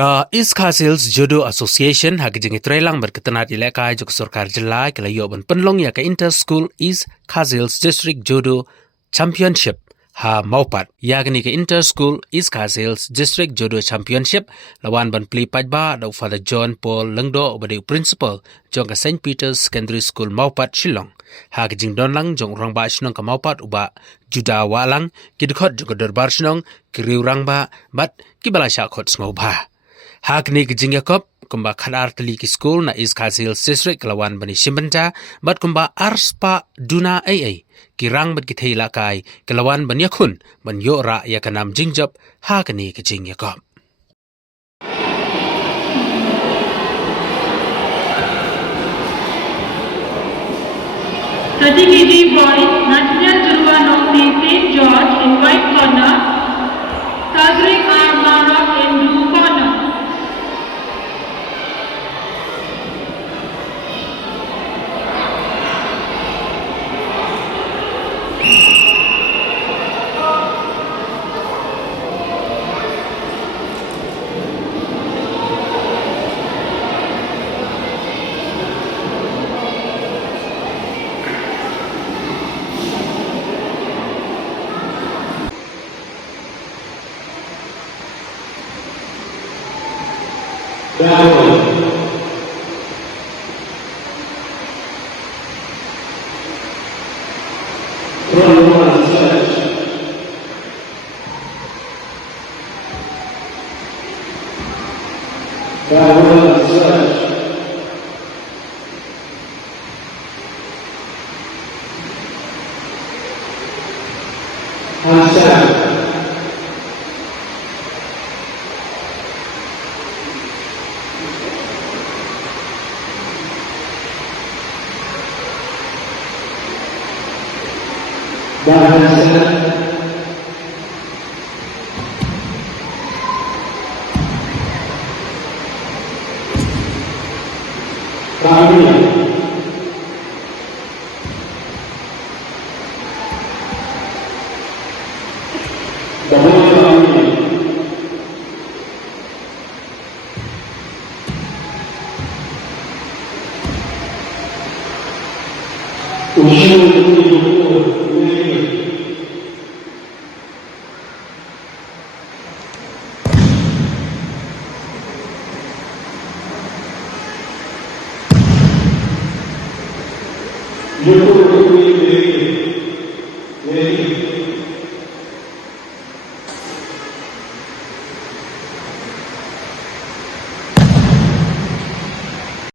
Ka East Castles Judo Association hagijing itrelang berketenat ilekai juk surkar jelai kelayo ban penlong ya ka Inter School East Castles District Judo Championship ha maupat yagni ka Inter School East Castles District Judo Championship lawan ban pli pajba da Father John Paul Lengdo obade principal jong ka St Peter's Secondary School maupat Shillong hagijing donlang jong rang ba shnong ka maupat uba juda walang kidkhot jong derbar shnong kriu rang ba bat kibala sha khot smau ba Hagni gijing yakop kumba khadar Tylli ki school na East Castles District lawan bani Shimbynta bat kumba arspa duna AA kirang bat kithay lakay kalawan ban yakun ban yora yakanam jingjap hagni gijing yakop. kg boys national Jurwan of St. George in white corner, Tagring R. Marak in blue corner.